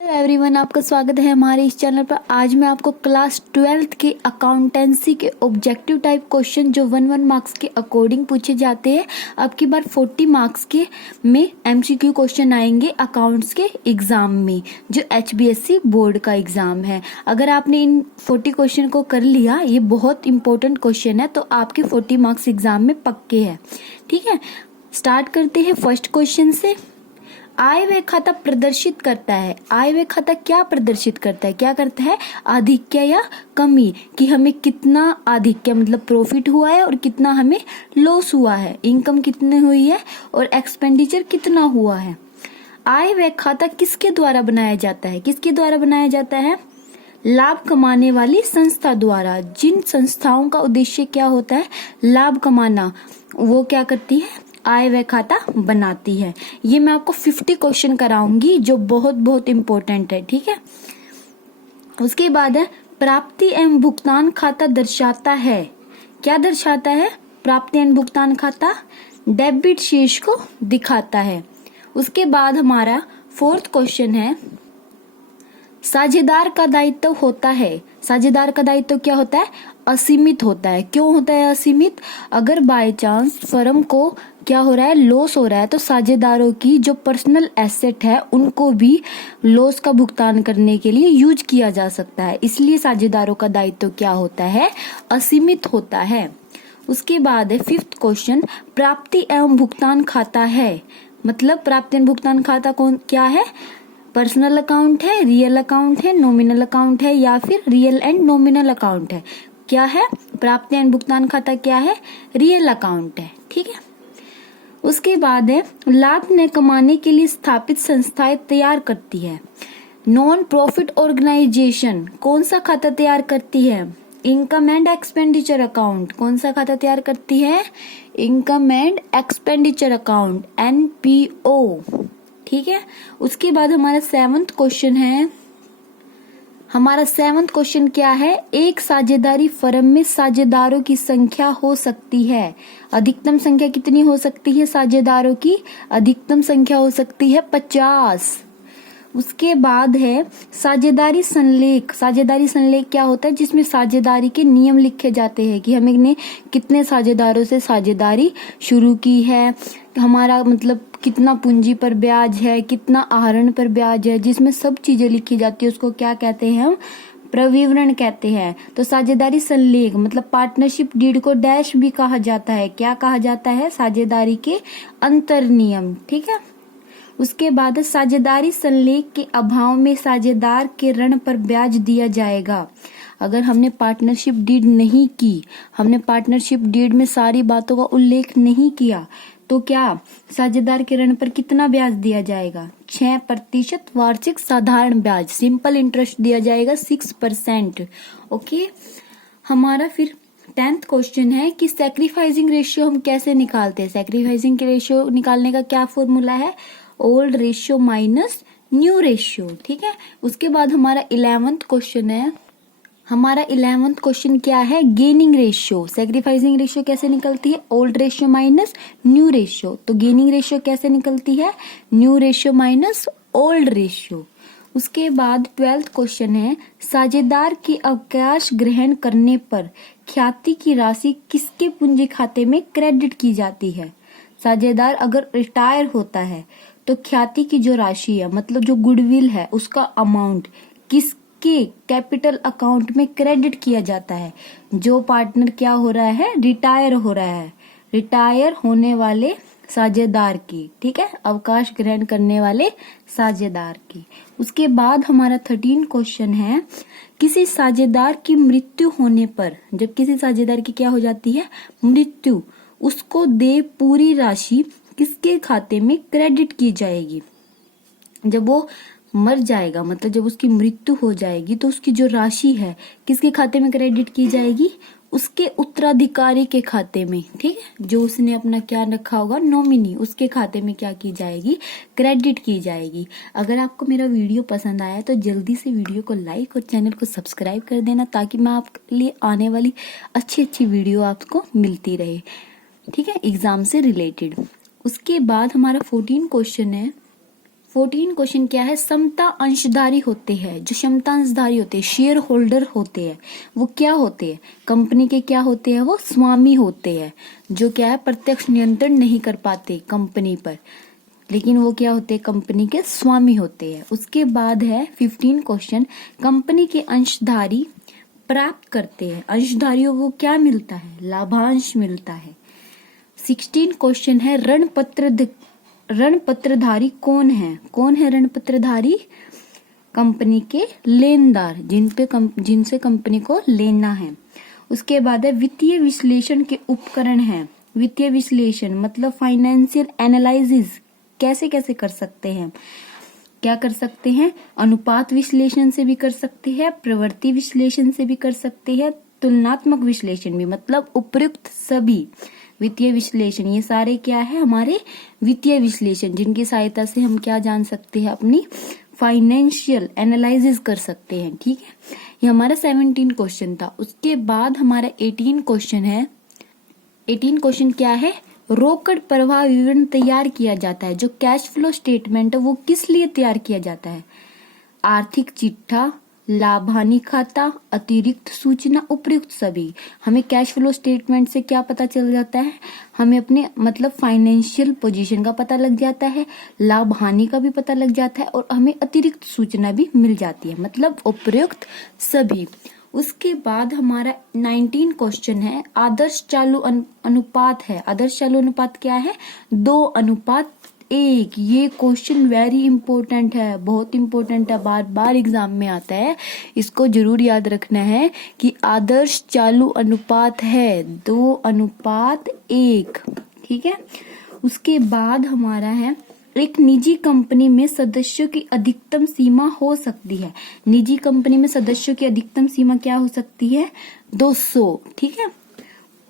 Hello everyone, आपका स्वागत है हमारे इस चैनल पर। आज मैं आपको क्लास 12th के अकाउंटेंसी के ऑब्जेक्टिव टाइप क्वेश्चन जो 1 मार्क्स के अकॉर्डिंग पूछे जाते हैं, अब की बार 40 मार्क्स के में एमसीक्यू क्वेश्चन आएंगे अकाउंट्स के एग्जाम में, जो HBSC बोर्ड का एग्जाम है। अगर आपने इन 40 क्वेश्चन को कर लिया, ये बहुत इंपॉर्टेंट क्वेश्चन है, तो आपके 40 मार्क्स एग्जाम में पक्के हैं। ठीक है, स्टार्ट करते हैं फर्स्ट क्वेश्चन से। आय व्यय खाता प्रदर्शित करता है। आय व्यय खाता क्या प्रदर्शित करता है? क्या करता है? आधिक्य या कमी, कि हमें कितना आधिक्य मतलब प्रॉफिट हुआ है और कितना हमें लॉस हुआ है, इनकम कितनी हुई है और एक्सपेंडिचर कितना हुआ है। आय व्यय खाता किसके द्वारा बनाया जाता है? किसके द्वारा बनाया जाता है? लाभ कमाने वाली संस्था द्वारा। जिन संस्थाओं का उद्देश्य क्या होता है? लाभ कमाना, वो क्या करती है? आय व्यय खाता बनाती है। ये मैं आपको 50 क्वेश्चन कराऊंगी जो बहुत बहुत इंपॉर्टेंट है। ठीक है, उसके बाद है प्राप्ति एवं भुगतान खाता दर्शाता है। क्या दर्शाता है? प्राप्ति एवं भुगतान खाता डेबिट शेष को दिखाता है। उसके बाद हमारा 4th क्वेश्चन है, साझेदार का दायित्व होता है। साझेदार का दायित्व क्या होता है? असीमित होता है। क्यों होता है असीमित? अगर बाय चांस फर्म को क्या हो रहा है, लॉस हो रहा है, तो साझेदारों की जो पर्सनल एसेट है उनको भी लॉस का भुगतान करने के लिए यूज किया जा सकता है। इसलिए साझेदारों का दायित्व क्या होता है? असीमित होता है। उसके बाद है 5th क्वेश्चन, प्राप्ति एवं भुगतान खाता है। मतलब प्राप्ति एवं भुगतान खाता कौन क्या है? पर्सनल अकाउंट है, रियल अकाउंट है, नॉमिनल अकाउंट है, या फिर रियल एंड नॉमिनल अकाउंट है। क्या है? प्राप्ति एवं भुगतान खाता क्या है? रियल अकाउंट है। ठीक है, उसके बाद है लाभ न कमाने के लिए स्थापित संस्थाएं तैयार करती है। नॉन प्रॉफिट ऑर्गेनाइजेशन कौन सा खाता तैयार करती है? Income and expenditure account. कौन सा खाता तैयार करती है? Income and expenditure account, NPO। ठीक है, उसके बाद हमारा 7th क्वेश्चन है। हमारा 7th क्वेश्चन क्या है? एक साझेदारी फर्म में साझेदारों की संख्या हो सकती है। अधिकतम संख्या कितनी हो सकती है साझेदारों की? अधिकतम संख्या हो सकती है 50। उसके बाद है साझेदारी संलेख। साझेदारी संलेख क्या होता है? जिसमें साझेदारी के नियम लिखे जाते हैं कि हमने कितने साझेदारों से साझेदारी शुरू की है, हमारा मतलब कितना पूंजी पर ब्याज है, कितना आहरण पर ब्याज है, जिसमें सब चीजें लिखी जाती है। उसको क्या कहते हैं हम? प्रविवरण कहते हैं। तो साझेदारी संलेख मतलब पार्टनरशिप डीड को डैश भी कहा जाता है। क्या कहा जाता है? साझेदारी के अंतर नियम। ठीक है, उसके बाद साझेदारी संलेख के अभाव में साझेदार के ऋण पर ब्याज दिया जाएगा। अगर हमने पार्टनरशिप डीड नहीं की, हमने पार्टनरशिप डीड में सारी बातों का उल्लेख नहीं किया, तो क्या साझेदार के ऋण पर कितना ब्याज दिया जाएगा? 6% वार्षिक साधारण ब्याज, सिंपल इंटरेस्ट दिया जाएगा 6%। ओके, हमारा फिर 10th क्वेश्चन है कि सैक्रिफाइसिंग रेशियो हम कैसे निकालते हैं? सैक्रिफाइसिंग रेशियो निकालने का क्या फॉर्मूला है? Old ratio minus new ratio. ठीक है, उसके बाद हमारा 11th क्वेश्चन है। हमारा 11th क्वेश्चन क्या है? Gaining ratio. सैक्रिफाइसिंग रेशियो कैसे निकलती है? Old ratio minus new ratio. तो गेनिंग रेशियो कैसे निकलती है? New ratio minus old ratio. उसके बाद 12th क्वेश्चन है, साझेदार के अवकाश ग्रहण करने पर ख्याति की राशि किसके पूंजी खाते में क्रेडिट की जाती है? साझेदार अगर रिटायर होता है तो ख्याति की जो राशि है, मतलब जो गुडविल है, उसका अमाउंट किसके कैपिटल अकाउंट में क्रेडिट किया जाता है? जो पार्टनर क्या हो रहा है? रिटायर हो रहा है, रिटायर होने वाले साझेदार की। ठीक है, अवकाश ग्रहण करने वाले साझेदार की। उसके बाद हमारा 13 क्वेश्चन है, किसी साझेदार की मृत्यु होने पर, जब किसी साझेदार की क्या हो जाती है? मृत्यु, उसको दे पूरी राशि किसके खाते में क्रेडिट की जाएगी? जब वो मर जाएगा, मतलब जब उसकी मृत्यु हो जाएगी, तो उसकी जो राशि है किसके खाते में क्रेडिट की जाएगी? उसके उत्तराधिकारी के खाते में। ठीक है, जो उसने अपना क्या रखा होगा? नॉमिनी, उसके खाते में क्या की जाएगी? क्रेडिट की जाएगी। अगर आपको मेरा वीडियो पसंद आया तो जल्दी से वीडियो को लाइक और चैनल को सब्सक्राइब कर देना, ताकि मैं आपके लिए आने वाली अच्छी अच्छी वीडियो आपको मिलती रहे। ठीक है, एग्जाम से रिलेटेड। उसके बाद हमारा 14 क्वेश्चन है। 14 क्वेश्चन क्या है, समता अंशधारी होते हैं। जो समता अंशधारी होते हैं, शेयर होल्डर होते हैं, वो क्या होते हैं, कंपनी के क्या होते हैं, वो स्वामी होते हैं। जो क्या है, प्रत्यक्ष नियंत्रण नहीं कर पाते कंपनी पर, लेकिन वो क्या होते हैं, कंपनी के स्वामी होते हैं। उसके बाद है 15 क्वेश्चन, कंपनी के अंशधारी प्राप्त करते हैं। अंशधारियों को क्या मिलता है, लाभांश मिलता है। 16 क्वेश्चन है, ऋणपत्रधारी कौन है। कौन है ऋणपत्रधारी, कंपनी के लेनदार, जिनसे कंपनी को लेना है। उसके बाद है वित्तीय विश्लेषण के उपकरण हैं। वित्तीय विश्लेषण मतलब फाइनेंशियल एनालिसिस कैसे कैसे कर सकते हैं, क्या कर सकते हैं, अनुपात विश्लेषण से भी कर सकते हैं, प्रवृत्ति विश्लेषण से भी कर सकते हैं, तुलनात्मक विश्लेषण भी, मतलब उपयुक्त सभी वित्तीय विश्लेषण, ये सारे क्या है हमारे वित्तीय विश्लेषण, जिनकी सहायता से हम क्या जान सकते हैं, अपनी फाइनेंशियल एनालिसिस कर सकते हैं। ठीक है, ये हमारा 17 क्वेश्चन था। उसके बाद हमारा 18 क्वेश्चन है। 18 क्वेश्चन क्या है, रोकड़ प्रवाह विवरण तैयार किया जाता है। जो कैश फ्लो स्टेटमेंट है वो किस लिए तैयार किया जाता है, आर्थिक चिट्ठा, लाभ हानि खाता, अतिरिक्त सूचना, उपयुक्त सभी। हमें कैश फ्लो स्टेटमेंट से क्या पता चल जाता है, हमें अपने मतलब फाइनेंशियल पोजीशन का पता लग जाता है, लाभ हानि का भी पता लग जाता है, और हमें अतिरिक्त सूचना भी मिल जाती है, मतलब उपयुक्त सभी। उसके बाद हमारा 19 क्वेश्चन है, आदर्श चालू अनुपात है। आदर्श चालू अनुपात क्या है, 2:1। ये क्वेश्चन वेरी इंपॉर्टेंट है, बहुत इंपॉर्टेंट है, बार बार एग्जाम में आता है, इसको जरूर याद रखना है कि आदर्श चालू अनुपात है 2:1। ठीक है। उसके बाद हमारा है, एक निजी कंपनी में सदस्यों की अधिकतम सीमा हो सकती है। निजी कंपनी में सदस्यों की अधिकतम सीमा क्या हो सकती है, 200। ठीक है,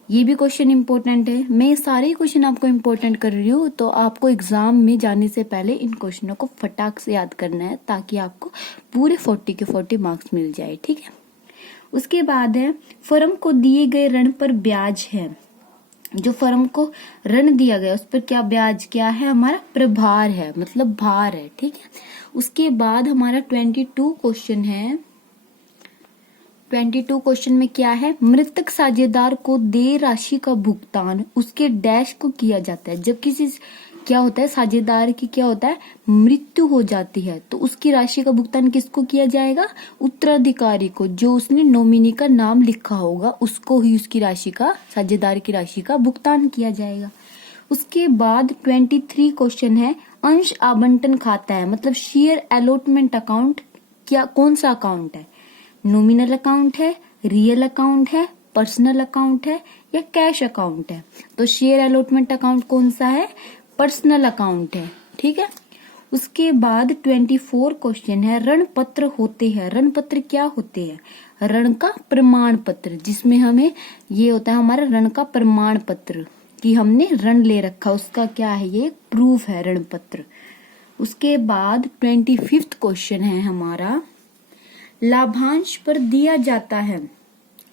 ये भी क्वेश्चन इंपॉर्टेंट है। मैं सारे क्वेश्चन आपको इंपॉर्टेंट कर रही हूँ, तो आपको एग्जाम में जाने से पहले इन क्वेश्चनों को फटाक से याद करना है, ताकि आपको पूरे 40 के 40 मार्क्स मिल जाए। ठीक है। उसके बाद है, फर्म को दिए गए ऋण पर ब्याज है। जो फर्म को ऋण दिया गया उस पर क्या ब्याज, क्या है हमारा, प्रभार है, मतलब भार है। ठीक है। उसके बाद हमारा 22 क्वेश्चन है। 22 क्वेश्चन में क्या है, मृतक साझेदार को देय राशि का भुगतान उसके डैश को किया जाता है। जब किसी क्या होता है, साझेदार की क्या होता है, मृत्यु हो जाती है, तो उसकी राशि का भुगतान किसको किया जाएगा, उत्तराधिकारी को, जो उसने नॉमिनी का नाम लिखा होगा उसको ही उसकी राशि का, साझेदार की राशि का भुगतान किया जाएगा। उसके बाद 23 क्वेश्चन है, अंश आवंटन खाता है, मतलब शेयर अलॉटमेंट अकाउंट क्या, कौन सा अकाउंट है, नॉमिनल अकाउंट है, रियल अकाउंट है, पर्सनल अकाउंट है, या कैश अकाउंट है। तो शेयर अलॉटमेंट अकाउंट कौन सा है, पर्सनल अकाउंट है। ठीक है। उसके बाद 24 क्वेश्चन है, ऋण पत्र होते हैं। ऋण पत्र क्या होते हैं, ऋण का प्रमाण पत्र, जिसमें हमें ये होता है हमारा ऋण का प्रमाण पत्र कि हमने ऋण ले रखा, उसका क्या है, ये प्रूफ है ऋण पत्र। उसके बाद 25 क्वेश्चन है हमारा, लाभांश पर दिया जाता है।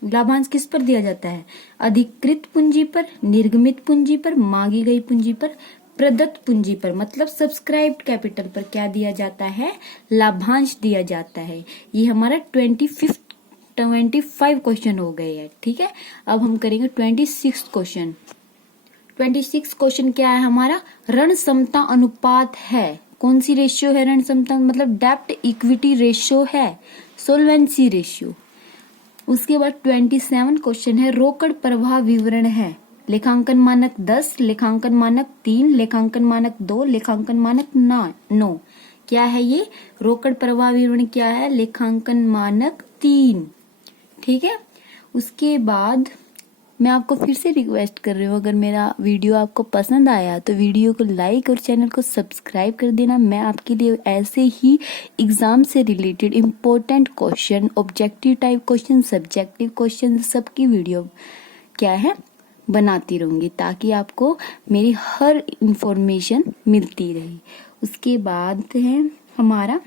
लाभांश किस पर दिया जाता है, अधिकृत पूंजी पर, निर्गमित पूंजी पर, मांगी गई पूंजी पर, प्रदत्त पूंजी पर, मतलब सब्सक्राइब्ड कैपिटल पर क्या दिया जाता है, लाभांश दिया जाता है। ये हमारा 25 क्वेश्चन हो गए हैं। ठीक है। अब हम करेंगे 26 क्वेश्चन। 26 क्वेश्चन क्या है हमारा, ऋण समता अनुपात है। कौन सी रेशियो है ऋण समता, मतलब डेब्ट इक्विटी रेशियो है, सोल्वेंसी रेशियो। उसके बाद 27 क्वेश्चन है, रोकड़ प्रवाह विवरण है। लेखांकन मानक 10, लेखांकन मानक 3, लेखांकन मानक 2, लेखांकन मानक 9। क्या है ये, रोकड़ प्रवाह विवरण क्या है, लेखांकन मानक 3। ठीक है। उसके बाद मैं आपको फिर से रिक्वेस्ट कर रही हूँ, अगर मेरा वीडियो आपको पसंद आया तो वीडियो को लाइक और चैनल को सब्सक्राइब कर देना। मैं आपके लिए ऐसे ही एग्जाम से related important question, objective type question, subjective question, सबकी वीडियो क्या है बनाती रहूंगी, ताकि आपको मेरी हर इंफॉर्मेशन मिलती रहे। उसके बाद है हमारा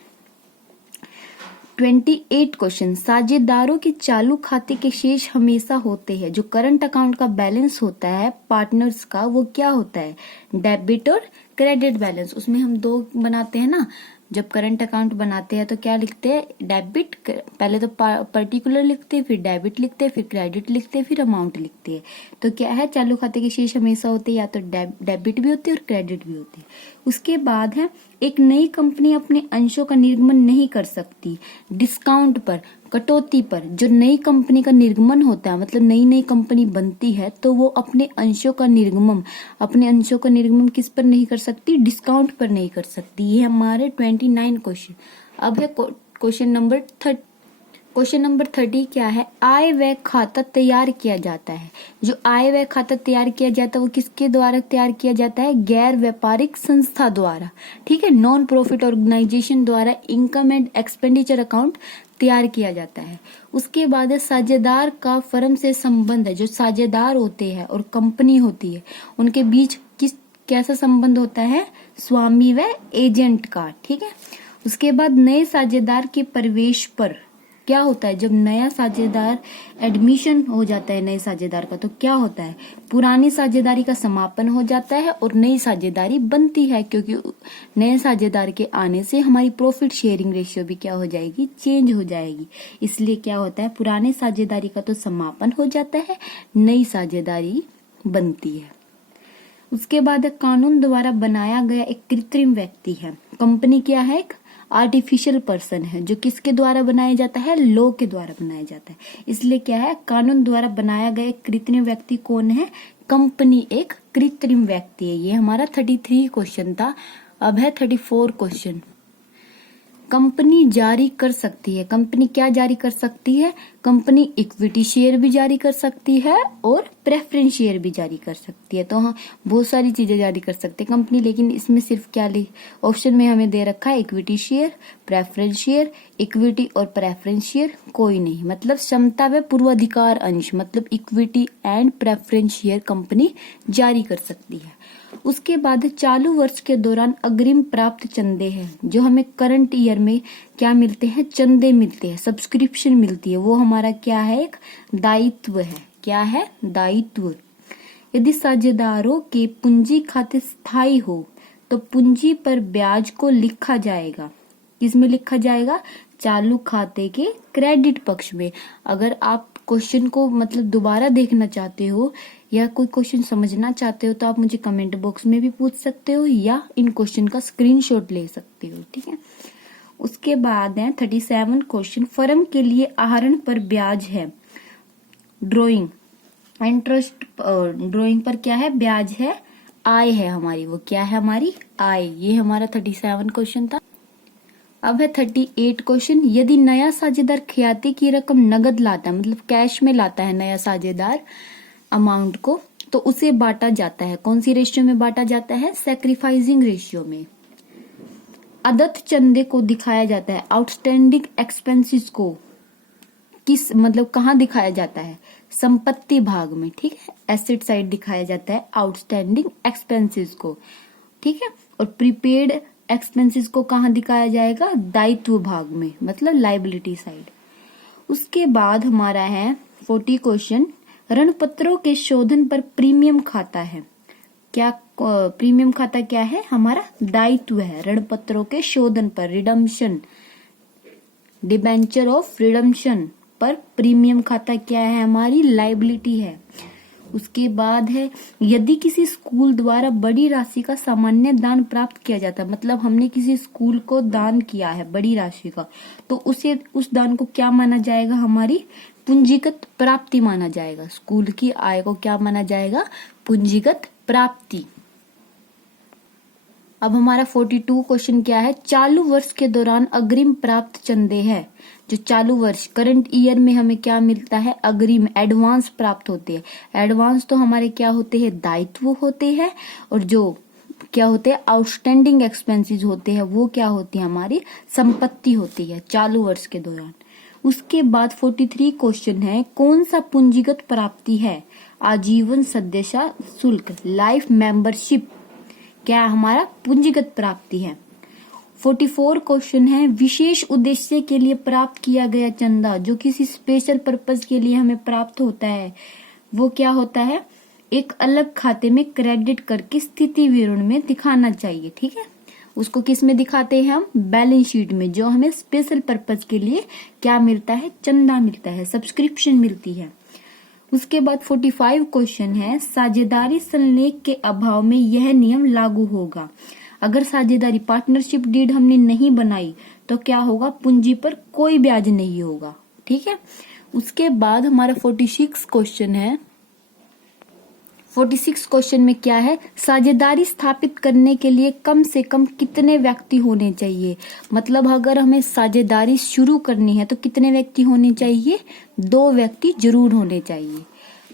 28 क्वेश्चन, साझेदारों के चालू खाते के शेष हमेशा होते हैं। जो करंट अकाउंट का बैलेंस होता है पार्टनर्स का, वो क्या होता है, डेबिट और क्रेडिट बैलेंस, उसमें हम दो बनाते हैं ना, जब करंट अकाउंट बनाते हैं तो क्या लिखते हैं, डेबिट, पहले तो पर्टिकुलर लिखते हैं, फिर डेबिट लिखते हैं, फिर क्रेडिट लिखते हैं, फिर अमाउंट लिखते हैं। तो क्या है, चालू खाते के शेष हमेशा होते हैं या तो डेबिट भी होते हैं और क्रेडिट भी होते हैं। उसके बाद है, एक नई कंपनी अपने अंशों का निर्गमन नहीं कर सकती डिस्काउंट पर, कटौती पर। जो नई कंपनी का निर्गमन होता है, मतलब नई नई कंपनी बनती है, तो वो अपने अंशों का निर्गमन किस पर नहीं कर सकती, डिस्काउंट पर नहीं कर सकती। ये हमारे 29 क्वेश्चन। अब है क्वेश्चन नंबर 30 क्या है, आय व्यय खाता तैयार किया जाता है। जो आय व्यय खाता तैयार किया जाता है वो किसके द्वारा तैयार किया जाता है, गैर व्यापारिक संस्था द्वारा, ठीक है, नॉन प्रॉफिट ऑर्गेनाइजेशन द्वारा इनकम एंड एक्सपेंडिचर अकाउंट तैयार किया जाता है। उसके बाद साझेदार का फर्म से संबंध है। जो साझेदार होते हैं और कंपनी होती है, उनके बीच कैसा संबंध होता है, स्वामी व एजेंट का, ठीक है। उसके बाद नए साझेदार के प्रवेश पर क्या होता है, जब नया साझेदार एडमिशन हो जाता है नए साझेदार का, तो क्या होता है, पुरानी साझेदारी का समापन हो जाता है और नई साझेदारी बनती है, क्योंकि नए साझेदार के आने से हमारी प्रॉफिट शेयरिंग रेशियो भी क्या हो जाएगी, चेंज हो जाएगी। इसलिए क्या होता है, पुराने साझेदारी का तो समापन हो जाता है, नई साझेदारी बनती है। उसके बाद कानून द्वारा बनाया गया एक कृत्रिम व्यक्ति है। कंपनी क्या है, एक आर्टिफिशियल पर्सन है, जो किसके द्वारा बनाया जाता है, लॉ के द्वारा बनाया जाता है। इसलिए क्या है, कानून द्वारा बनाया गया एक कृत्रिम व्यक्ति कौन है, कंपनी एक कृत्रिम व्यक्ति है। ये हमारा 33 क्वेश्चन था। अब है 34 क्वेश्चन। कंपनी जारी कर सकती है, कंपनी क्या जारी कर सकती है, कंपनी इक्विटी शेयर भी जारी कर सकती है और प्रेफरेंस शेयर भी जारी कर सकती है। तो हाँ, बहुत सारी चीजें जारी कर सकती है कंपनी, लेकिन इसमें सिर्फ क्या ऑप्शन में हमें दे रखा है, equity share, preference share, equity और प्रेफरेंस शेयर कोई नहीं, मतलब क्षमता व पूर्वाधिकार अंश, मतलब equity and preference share company जारी कर सकती है। उसके बाद चालू वर्ष के दौरान अग्रिम प्राप्त चंदे हैं, जो हमें करंट ईयर में क्या मिलते हैं, चंदे मिलते हैं, सब्सक्रिप्शन मिलती है, वो हमारा क्या है, एक दायित्व है। क्या है, दायित्व। यदि साझेदारों के पूंजी खाते स्थायी हो तो पूंजी पर ब्याज को लिखा जाएगा। किसमें लिखा जाएगा, चालू खाते के क्रेडिट पक्ष में। अगर आप क्वेश्चन को मतलब दोबारा देखना चाहते हो या कोई क्वेश्चन समझना चाहते हो तो आप मुझे कमेंट बॉक्स में भी पूछ सकते हो या इन क्वेश्चन का स्क्रीनशॉट ले सकते हो, ठीक है। उसके बाद है 37 क्वेश्चन, फर्म के लिए आहरण पर ब्याज है, ड्रॉइंग इंटरेस्ट, ड्रॉइंग पर क्या है, ब्याज है, आय है हमारी, वो क्या है, हमारी आय। ये हमारा 37 क्वेश्चन था। अब है 38 क्वेश्चन, यदि नया साझेदार ख्याति की रकम नगद लाता है, मतलब कैश में लाता है नया साझेदार अमाउंट को, तो उसे बांटा जाता है, कौन सी रेशियो में बांटा जाता है, सैक्रिफाइसिंग रेशियो में। अदत्त चंदे को दिखाया जाता है, आउटस्टैंडिंग एक्सपेंसेस को किस मतलब कहाँ दिखाया जाता है, संपत्ति भाग में, ठीक है, एसेट साइड दिखाया जाता है आउटस्टैंडिंग एक्सपेंसेस को, ठीक है। और प्रीपेड एक्सपेंसेस को कहाँ दिखाया जाएगा, दायित्व भाग में, मतलब लायबिलिटी साइड। उसके बाद हमारा है 40 क्वेश्चन, ऋण पत्रों के शोधन पर प्रीमियम खाता है। क्या प्रीमियम खाता क्या है, हमारा दायित्व है। ऋण पत्रों के शोधन पर, रिडम्पशन, डिबेंचर ऑफ रिडम्पशन पर प्रीमियम खाता क्या है, हमारी लायबिलिटी है। उसके बाद है, यदि किसी स्कूल द्वारा बड़ी राशि का सामान्य दान प्राप्त किया जाता है, मतलब हमने किसी स्कूल को दान किया है बड़ी राशि का, तो उस दान को क्या माना जाएगा, हमारी पूंजीगत प्राप्ति माना जाएगा। स्कूल की आय को क्या माना जाएगा, पूंजीगत प्राप्ति। अब हमारा 42 क्वेश्चन क्या है, चालू वर्ष के दौरान अग्रिम प्राप्त चंदे हैं। जो चालू वर्ष करंट ईयर में हमें क्या मिलता है, अग्रिम एडवांस प्राप्त होते हैं। एडवांस तो हमारे क्या होते हैं, दायित्व होते हैं, और जो क्या होते हैं, आउटस्टैंडिंग एक्सपेंसेस होते हैं, वो क्या होती है, हमारी संपत्ति होती है चालू वर्ष के दौरान। उसके बाद 43 क्वेश्चन है, कौन सा पूंजीगत प्राप्ति है, आजीवन सदस्यता शुल्क, लाइफ मेंबरशिप क्या हमारा पूंजीगत प्राप्ति है। 44 क्वेश्चन है, विशेष उद्देश्य के लिए प्राप्त किया गया चंदा, जो किसी स्पेशल पर्पस के लिए हमें प्राप्त होता है, वो क्या होता है, एक अलग खाते में क्रेडिट करके स्थिति विवरण में दिखाना चाहिए। ठीक है, उसको किस में दिखाते हैं हम? बैलेंस शीट में, जो हमें स्पेशल पर्पज के लिए क्या मिलता है? चंदा मिलता है, सब्सक्रिप्शन मिलती है। उसके बाद 45 क्वेश्चन है, साझेदारी संलेख के अभाव में यह नियम लागू होगा। अगर साझेदारी पार्टनरशिप डीड हमने नहीं बनाई तो क्या होगा? पूंजी पर कोई ब्याज नहीं होगा। ठीक है, उसके बाद हमारा 46 क्वेश्चन है। 46 क्वेश्चन में क्या है? साझेदारी स्थापित करने के लिए कम से कम कितने व्यक्ति होने चाहिए? मतलब अगर हमें साझेदारी शुरू करनी है तो कितने व्यक्ति होने चाहिए? 2 व्यक्ति जरूर होने चाहिए।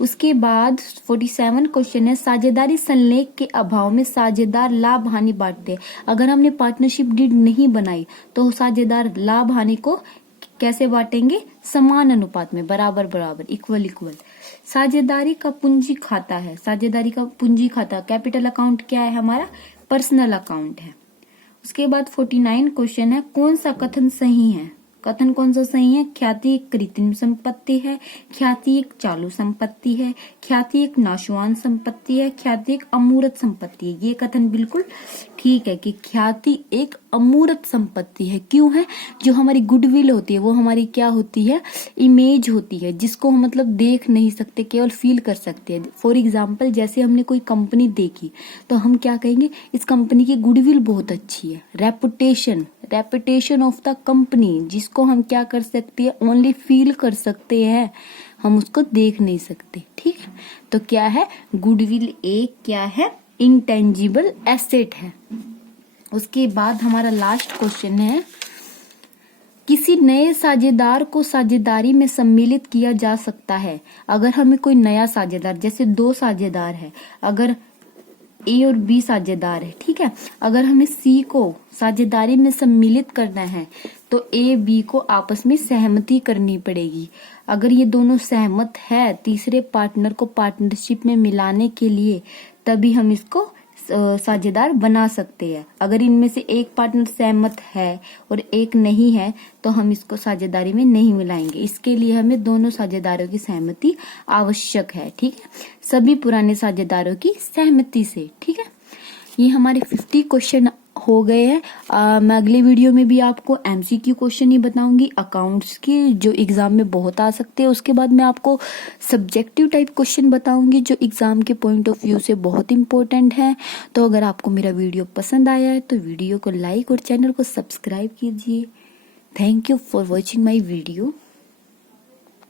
उसके बाद 47 क्वेश्चन है, साझेदारी संलेख के अभाव में साझेदार लाभ हानि बांटते। अगर हमने पार्टनरशिप डीड नहीं बनाई तो साझेदार लाभ हानि को कैसे बांटेंगे? समान अनुपात में, बराबर बराबर, इक्वल इक्वल। साझेदारी का पूंजी खाता है, साझेदारी का पूंजी खाता, कैपिटल अकाउंट क्या है हमारा? पर्सनल अकाउंट है। उसके बाद 49 क्वेश्चन है, कौन सा कथन सही है? कथन कौन सा सही है? ख्याति एक कृत्रिम संपत्ति है, ख्याति एक चालू संपत्ति है, ख्याति एक नाशवान संपत्ति है, ख्याति एक अमूर्त संपत्ति है। ये कथन बिल्कुल ठीक है कि ख्याति एक अमूर्त संपत्ति है। क्यों है? जो हमारी गुडविल होती है वो हमारी क्या होती है? इमेज होती है, जिसको हम मतलब देख नहीं सकते, केवल फील कर सकते हैं। फॉर एग्जाम्पल, जैसे हमने कोई कंपनी देखी तो हम क्या कहेंगे? इस कंपनी की गुडविल बहुत अच्छी है। रेपुटेशन ऑफ द कंपनी, जिसको हम क्या कर सकते हैं? ओनली फील कर सकते हैं, हम उसको देख नहीं सकते। ठीक है, तो क्या है? गुडविल एक क्या है? इंटेंजिबल एसेट है। उसके बाद हमारा लास्ट क्वेश्चन है, किसी नए साझेदार को साझेदारी में सम्मिलित किया जा सकता है। अगर हमें कोई नया साझेदार, जैसे 2 साझेदार है, अगर ए और बी साझेदार है, ठीक है, अगर हमें सी को साझेदारी में सम्मिलित करना है तो ए बी को आपस में सहमति करनी पड़ेगी। अगर ये दोनों सहमत है तीसरे पार्टनर को पार्टनरशिप में मिलाने के लिए, तभी हम इसको साझेदार बना सकते हैं। अगर इनमें से एक पार्टनर सहमत है और एक नहीं है तो हम इसको साझेदारी में नहीं मिलाएंगे। इसके लिए हमें दोनों साझेदारों की सहमति आवश्यक है। ठीक है, सभी पुराने साझेदारों की सहमति से। ठीक है, ये हमारे 50 क्वेश्चन हो गए हैं। मैं अगले वीडियो में भी आपको एमसीक्यू क्वेश्चन ही बताऊंगी अकाउंट्स की, जो एग्जाम में बहुत आ सकते हैं। उसके बाद मैं आपको सब्जेक्टिव टाइप क्वेश्चन बताऊंगी जो एग्जाम के पॉइंट ऑफ व्यू से बहुत इंपॉर्टेंट है। तो अगर आपको मेरा वीडियो पसंद आया है तो वीडियो को लाइक और चैनल को सब्सक्राइब कीजिए। Thank you for watching my video.